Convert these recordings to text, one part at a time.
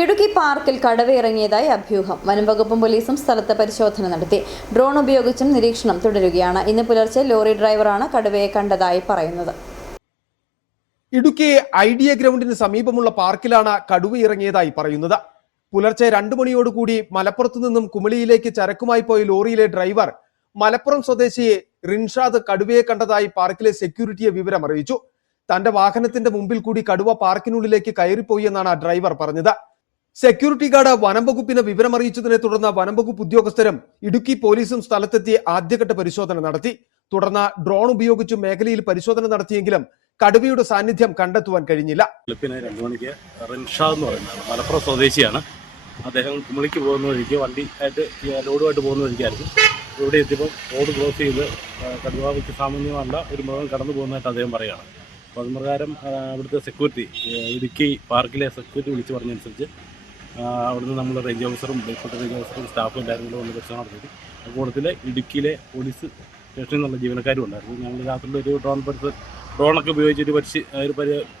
ഇടുക്കി പാർക്കിൽ കടുവയിറങ്ങിയതായി അഭ്യൂഹം. വനംവകുപ്പും പോലീസും സ്ഥലത്ത് പരിശോധന നടത്തി. ഡ്രോൺ ഉപയോഗിച്ചും നിരീക്ഷണം തുടരുകയാണ്. ഇന്ന് പുലർച്ചെ ലോറി ഡ്രൈവറാണ് കടുവയെ കണ്ടതായി പറയുന്നത്. ഇടുക്കി ഐഡിയ ഗ്രൗണ്ടിന് സമീപമുള്ള പാർക്കിലാണ് കടുവയിറങ്ങിയതായി പറയുന്നത്. പുലർച്ചെ 2 മണിയോടുകൂടി മലപ്പുറത്തു നിന്നും കുമളിയിലേക്ക് ചരക്കുമായി പോയ ലോറിയിലെ ഡ്രൈവർ മലപ്പുറം സ്വദേശി റിൻഷാദ് കടുവയെ കണ്ടതായി പാർക്കിലെ സെക്യൂരിറ്റിയെ വിവരം അറിയിച്ചു. തന്റെ വാഹനത്തിന്റെ മുമ്പിൽ കൂടി കടുവ പാർക്കിനുള്ളിലേക്ക് കയറിപ്പോയി എന്നാണ് ഡ്രൈവർ പറഞ്ഞത്. സെക്യൂരിറ്റി ഗാർഡ് വനംവകുപ്പിനെ വിവരമറിയിച്ചതിനെ തുടർന്ന് വനംവകുപ്പ് ഉദ്യോഗസ്ഥരും ഇടുക്കി പോലീസും സ്ഥലത്തെത്തി ആദ്യഘട്ട പരിശോധന നടത്തി. തുടർന്ന് ഡ്രോൺ ഉപയോഗിച്ച് മേഖലയിൽ പരിശോധന നടത്തിയെങ്കിലും കടുവയുടെ സാന്നിധ്യം കണ്ടെത്തുവാൻ കഴിഞ്ഞില്ല. 2 മണിക്ക് റിൻഷാദ് എന്ന് പറയുന്നത് മലപ്പുറം സ്വദേശിയാണ്. അദ്ദേഹം കുമളിക്ക് പോകുന്ന വഴിക്ക് വണ്ടി ആയിട്ട് ലോഡുമായിട്ട് പോകുന്ന വഴിക്കായിരുന്നു. ഇവിടെ എത്തിയപ്പോൾ റോഡ് ക്രോസ് ചെയ്ത് കടുവയ്ക്ക് സാമാന്യമല്ല ഒരു മൃഗം കടന്നു പോകുന്നതായിട്ട് അദ്ദേഹം പറയുകയാണ്. അപ്പോൾ അത് പ്രകാരം അവിടുത്തെ സെക്യൂരിറ്റി, ഇടുക്കി പാർക്കിലെ സെക്യൂരിറ്റി വിളിച്ച് പറഞ്ഞതനുസരിച്ച് അവിടുന്ന് നമ്മൾ റേഞ്ച് ഓഫീസറും ബേക്കോട്ട് റേഞ്ച് ഓഫീസറും സ്റ്റാഫും എല്ലാവരും കൂടെ വന്ന് പരിശോധന നടത്തി. കൂട്ടത്തിൽ ഇടുക്കിയിലെ പോലീസ് സ്റ്റേഷനിൽ നിന്നുള്ള ജീവനക്കാരും ഉണ്ടായിരുന്നു. ഞങ്ങൾ രാത്രിയിൽ ഒരു ഡ്രോണൊക്കെ ഉപയോഗിച്ചൊരു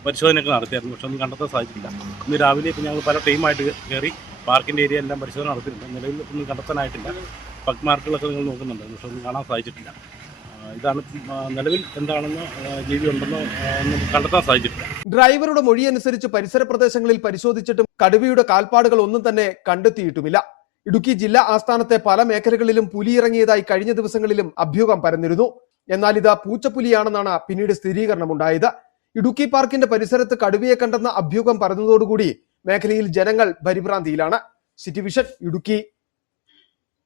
പരിശോധനയൊക്കെ നടത്തിയായിരുന്നു. പക്ഷെ ഒന്നും കണ്ടെത്താൻ സാധിച്ചില്ല. ഇന്ന് രാവിലെ ഇപ്പോൾ ഞങ്ങൾ പല ടീമായിട്ട് കയറി പാർക്കിൻ്റെ ഏരിയ എല്ലാം പരിശോധന നടത്തിയിട്ടുണ്ട്. നിലവിൽ ഒന്നും കണ്ടെത്താനായിട്ടില്ല. പക് മാർക്കുകളൊക്കെ നിങ്ങൾ നോക്കുന്നുണ്ട്, പക്ഷെ ഒന്നും കാണാൻ സാധിച്ചിട്ടില്ല. ഇതാണ് നിലവിൽ എന്താണെന്നോ ജീവി ഉണ്ടെന്നോ ഒന്നും കണ്ടെത്താൻ സാധിച്ചിട്ടില്ല. ഡ്രൈവറുടെ മൊഴി അനുസരിച്ച് പരിസര പ്രദേശങ്ങളിൽ പരിശോധിച്ചിട്ടും കടുവയുടെ കാൽപ്പാടുകൾ ഒന്നും തന്നെ കണ്ടെത്തിയിട്ടുമില്ല. ഇടുക്കി ജില്ലാ ആസ്ഥാനത്തെ പല മേഖലകളിലും പുലിയിറങ്ങിയതായി കഴിഞ്ഞ ദിവസങ്ങളിലും അഭ്യൂഹം പരന്നിരുന്നു. എന്നാൽ ഇത് പൂച്ചപ്പുലിയാണെന്നാണ് പിന്നീട് സ്ഥിരീകരണമുണ്ടായത്. ഇടുക്കി പാർക്കിന്റെ പരിസരത്ത് കടുവയെ കണ്ടെന്ന അഭ്യൂഹം പരന്നതോടുകൂടി മേഖലയിൽ ജനങ്ങൾ പരിഭ്രാന്തിയിലാണ്. City vision, Idukki.